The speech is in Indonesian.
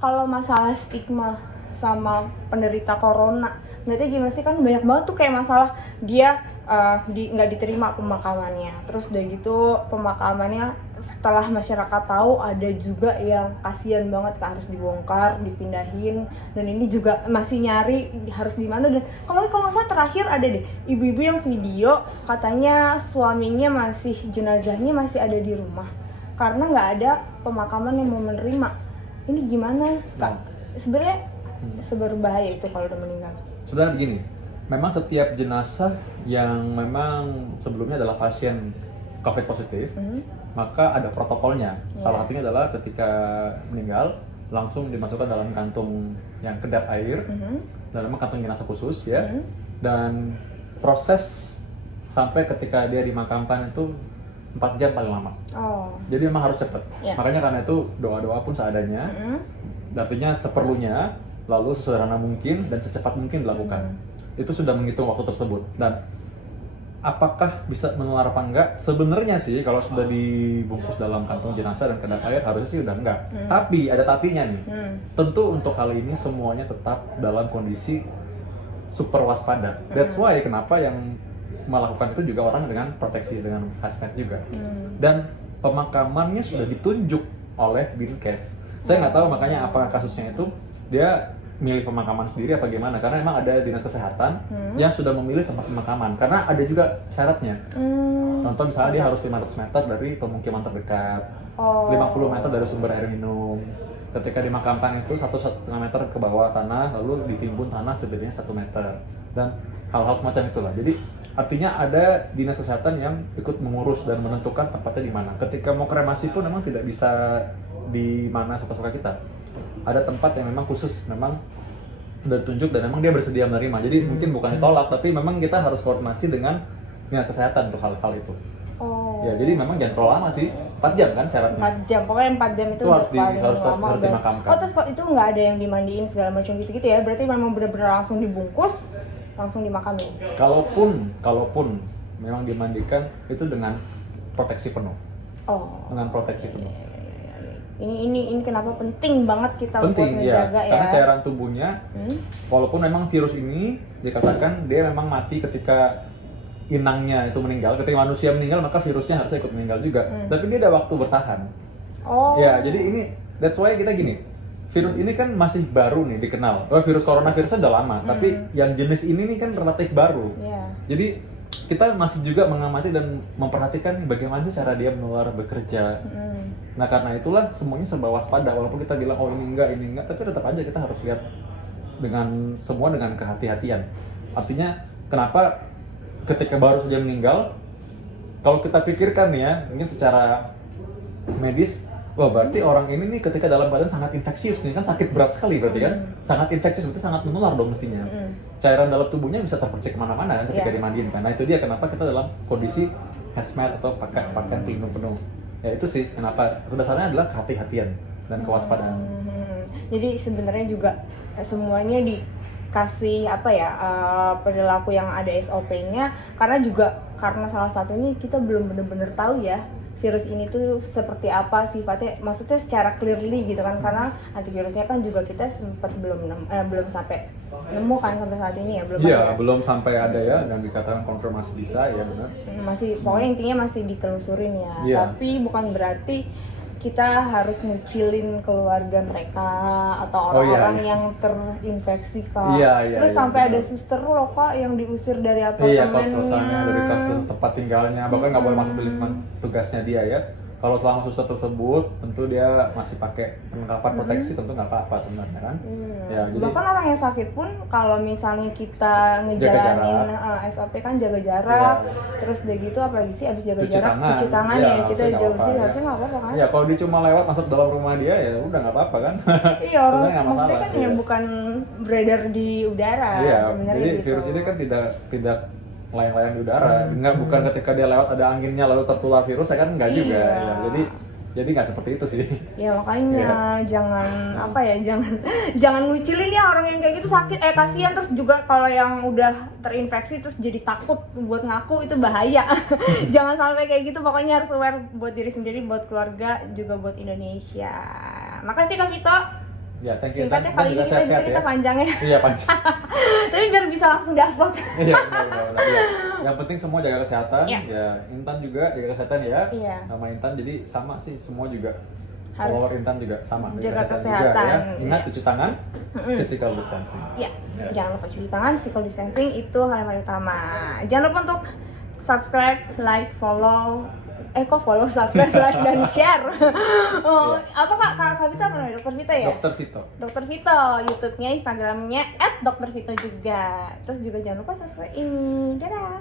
kalau masalah stigma sama penderita corona, berarti gimana sih, kan banyak banget tuh kayak masalah dia nggak diterima pemakamannya, terus udah gitu pemakamannya setelah masyarakat tahu ada juga yang kasihan banget harus dibongkar, dipindahin, dan ini juga masih nyari harus di mana. Dan kalau nggak salah terakhir ada deh ibu-ibu yang video katanya suaminya jenazahnya masih ada di rumah karena nggak ada pemakaman yang mau menerima. Ini gimana Kak? Sebenarnya seberbahaya itu kalau udah meninggal? Sebenarnya begini, memang setiap jenazah yang memang sebelumnya adalah pasien COVID positif, maka ada protokolnya. Salah satunya adalah ketika meninggal langsung dimasukkan dalam kantung yang kedap air, dan memang kantung jenazah khusus ya. Dan proses sampai ketika dia dimakamkan itu 4 jam paling lama. Jadi memang harus cepat. Makanya karena itu doa-doa pun seadanya, artinya seperlunya, lalu sesederhana mungkin dan secepat mungkin dilakukan. Itu sudah menghitung waktu tersebut. Dan apakah bisa menular apa enggak? Sebenarnya sih kalau sudah dibungkus dalam kantong jenazah dan kedap air harusnya sih udah enggak. Tapi ada tapinya nih. Tentu untuk hal ini semuanya tetap dalam kondisi super waspada. That's why kenapa yang melakukan itu juga orang dengan proteksi, dengan hazmat juga. Dan pemakamannya sudah ditunjuk oleh Dinkes. Saya nggak tahu makanya apa kasusnya itu dia milih pemakaman sendiri apa gimana, karena emang ada dinas kesehatan yang sudah memilih tempat pemakaman, karena ada juga syaratnya. Contoh misalnya dia harus 500 meter dari pemukiman terdekat, 50 meter dari sumber air minum. Ketika dimakamkan itu 1,5 meter ke bawah tanah, lalu ditimbun tanah sebetulnya 1 meter, dan hal-hal semacam itulah. Jadi artinya ada dinas kesehatan yang ikut mengurus dan menentukan tempatnya di mana. Ketika mau kremasi pun memang tidak bisa di mana suka-suka kita. Ada tempat yang memang khusus, memang udah ditunjuk dan memang dia bersedia menerima. Jadi mungkin bukan ditolak, tapi memang kita harus koordinasi dengan dinas kesehatan untuk hal-hal itu. Ya, jadi memang jangan terlalu lama sih, 4 jam kan syaratnya. 4 jam, pokoknya 4 jam itu harus lama. dimakamkan. Terus itu nggak ada yang dimandiin segala macam gitu-gitu ya? Berarti memang benar-benar langsung dibungkus, langsung dimakamin. Kalaupun memang dimandikan itu dengan proteksi penuh. Dengan proteksi penuh. Ini kenapa penting banget kita buat menjaga ya? Karena cairan tubuhnya, walaupun memang virus ini dikatakan dia memang mati ketika inangnya itu meninggal, ketika manusia meninggal maka virusnya harusnya ikut meninggal juga. Tapi dia ada waktu bertahan. Ya, jadi ini that's why kita gini. Virus ini kan masih baru nih dikenal. Virus coronavirusnya udah lama, tapi yang jenis ini nih kan relatif baru. Jadi kita masih juga mengamati dan memperhatikan bagaimana sih cara dia menular bekerja. Nah karena itulah semuanya serba waspada. Walaupun kita bilang ini enggak, tapi tetap aja kita harus lihat dengan kehati-hatian. Artinya kenapa ketika baru saja meninggal, kalau kita pikirkan ya, mungkin secara medis, berarti orang ini nih ketika dalam badan sangat infeksius nih, kan sakit berat sekali berarti kan, sangat infeksius berarti sangat menular dong mestinya. Cairan dalam tubuhnya bisa terpercik kemana-mana kan ketika dimandiin kan. Nah itu dia kenapa kita dalam kondisi hazmat atau pakaian pelindung penuh. Ya itu sih kenapa, dasarnya adalah kehati-hatian dan kewaspadaan. Jadi sebenarnya juga semuanya dikasih perilaku yang ada SOP-nya, karena salah satunya kita belum benar-benar tahu ya virus ini tuh seperti apa sifatnya, maksudnya secara clearly gitu kan, karena antivirusnya kan juga kita sempat belum sampai nemu kan sampai saat ini ya, belum sampai ada ya yang dikatakan konfirmasi bisa ya benar. Pokoknya intinya masih ditelusurin ya. Tapi bukan berarti kita harus ngucilin keluarga mereka atau orang-orang yang terinfeksi Kak. Terus sampai ada suster loh Kak yang diusir dari apartemennya. Dari tempat tinggalnya, bahkan nggak boleh masuk di lingkungan tugasnya dia ya. Kalau selama suster tersebut, tentu dia masih pakai perlengkapan proteksi, tentu nggak apa-apa sebenarnya kan. Ya, jadi bahkan orang yang sakit pun kalau misalnya kita ngejalanin SOP kan jaga jarak, terus udah gitu apalagi sih abis jaga jarak cuci tangan ya kita jaga bersih, harusnya nggak apa-apa kan. Ya kalau dia cuma lewat masuk dalam rumah dia ya udah nggak apa-apa kan. Iya, maksudnya kan ya bukan beredar di udara sebenarnya. Jadi virus ini kan tidak layang-layang di udara, bukan ketika dia lewat ada anginnya lalu tertular virus, kan enggak juga. Ya, jadi nggak seperti itu sih. Ya makanya jangan ngucilin ya orang yang kayak gitu, sakit kasihan, terus juga kalau yang udah terinfeksi terus jadi takut buat ngaku, itu bahaya. Jangan sampai kayak gitu, pokoknya harus aware buat diri sendiri, buat keluarga, juga buat Indonesia. Makasih Kak Vito. Ya, thank you. Singkatnya Dan kali juga ini sehat-sehat kita ya. panjangnya. Iya, panjang. Tapi biar bisa langsung di-upload. Iya, benar. Ya. Yang penting semua jaga kesehatan. Iya. Ya, Intan juga jaga kesehatan ya. Iya. Sama Intan jadi sama sih, semua juga. Harus Follower Intan juga sama. jaga juga kesehatan. ya. Ingat Iya. cuci tangan, physical distancing. Iya, Ya. jangan lupa cuci tangan, physical distancing itu hal yang paling utama. Jangan lupa untuk subscribe, like, follow. Follow, subscribe, like, dan share. Oh, Iya. apa Kak Vita apa namanya? Dokter Vita ya? Dokter Vito. Dokter Vito, YouTube-nya, Instagram-nya @doktervito juga. Terus juga jangan lupa subscribe ini. Dadah.